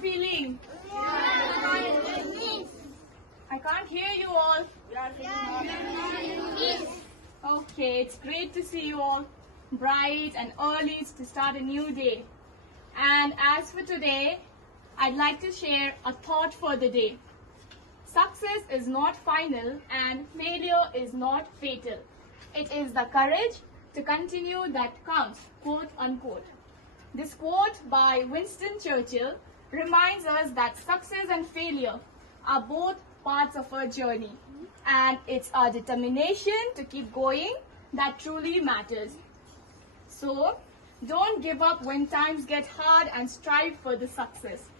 feeling? I can't hear you all. Okay, it's great to see you all bright and early to start a new day. And as for today, I'd like to share a thought for the day. Success is not final and failure is not fatal. It is the courage to continue that counts, quote unquote. This quote by Winston Churchill reminds us that success and failure are both parts of our journey, and it's our determination to keep going that truly matters. So, don't give up when times get hard and strive for the success.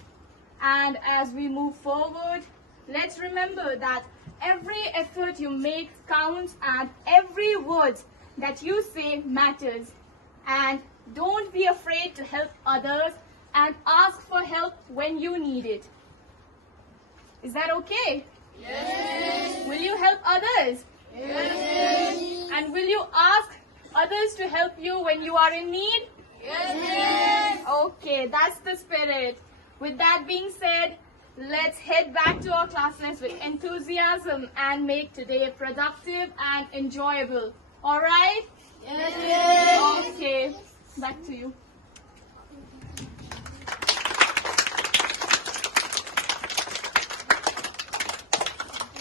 And as we move forward, let's remember that every effort you make counts and every word that you say matters. And don't be afraid to help others and ask for help when you need it. Is that okay? Yes. Will you help others? Yes. And will you ask others to help you when you are in need? Yes. Okay, that's the spirit. With that being said, let's head back to our classes with enthusiasm and make today productive and enjoyable. All right? Yes. Okay, back to you.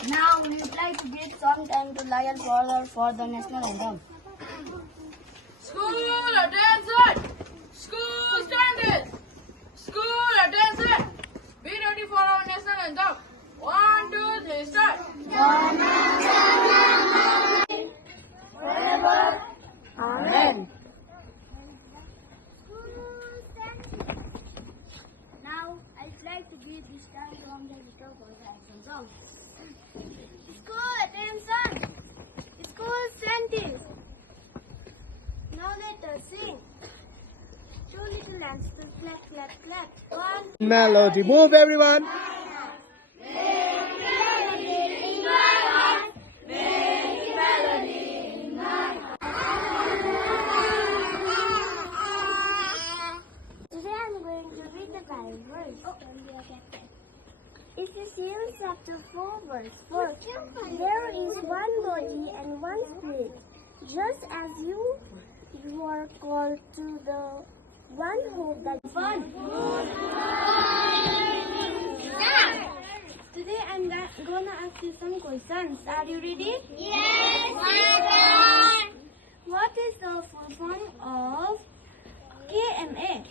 Now we would like to give some time to Lion for the national anthem. School attention! School standards! School attention! Be ready for our national anthem. 1, 2, 3, start! Forever. Amen. Now I'd like to give this time from the little boy's action song. School attention! School sentence. Now let us sing. Two little lamps will clap, clap, clap. One melody. Move, everyone. Today I'm going to read the Bible verse. It is Hebrews chapter 4 verse 4. There is one body and one spirit, just as you were called to the one hope that fun. Today I'm gonna ask you some questions. Are you ready? Yes, Mother. What is the full form of KMA?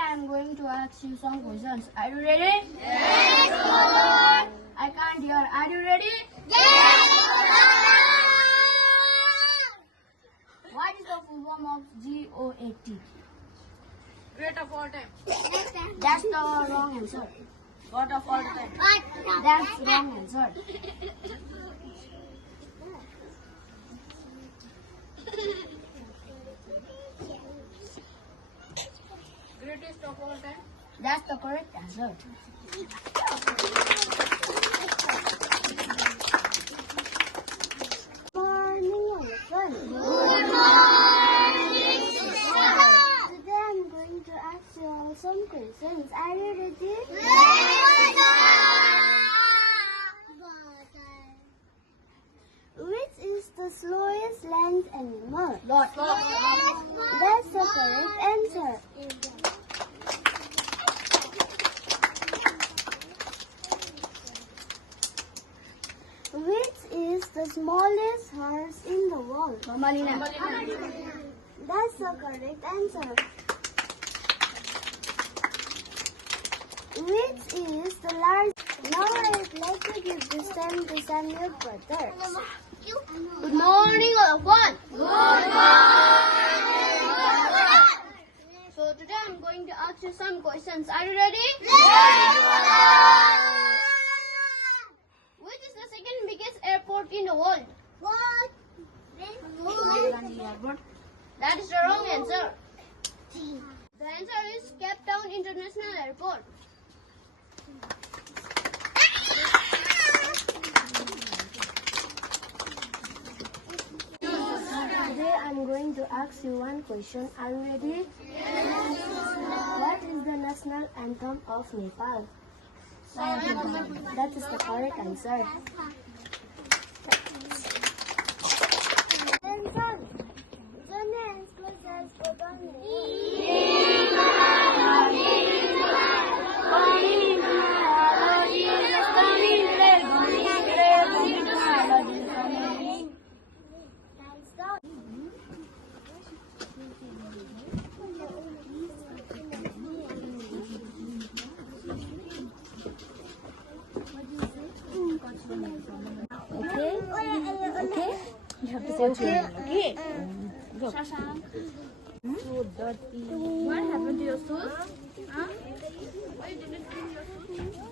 I'm going to ask you some questions. Are you ready? Yes, Lord. I can't hear. Are you ready? Yes, Lord. What is the full form of GOAT? Great of all time. That's the wrong answer. God of all time. That's wrong answer. Greatest of all time. That's the correct answer. Morning, son. Good morning, sister. Today I'm going to ask you all some questions. Are you ready? Which is the slowest land animal? Lot. That's the correct answer. Which is the smallest horse in the world? That's the correct answer. Which is the largest? Now I would like to give this time to Samuel Potter. Good morning, all of one. Good morning. So today I'm going to ask you some questions. Are you ready? Yes. Which is the second biggest airport in the world? What? That is the wrong answer. The answer is Cape Town International Airport. Today I'm going to ask you one question. Are you ready? Yes. What is the national anthem of Nepal? That is the correct answer. Okay? Okay? You have to say okay. Okay. Shashank. So dirty. What happened to your shoes? Huh? Why didn't you clean your shoes?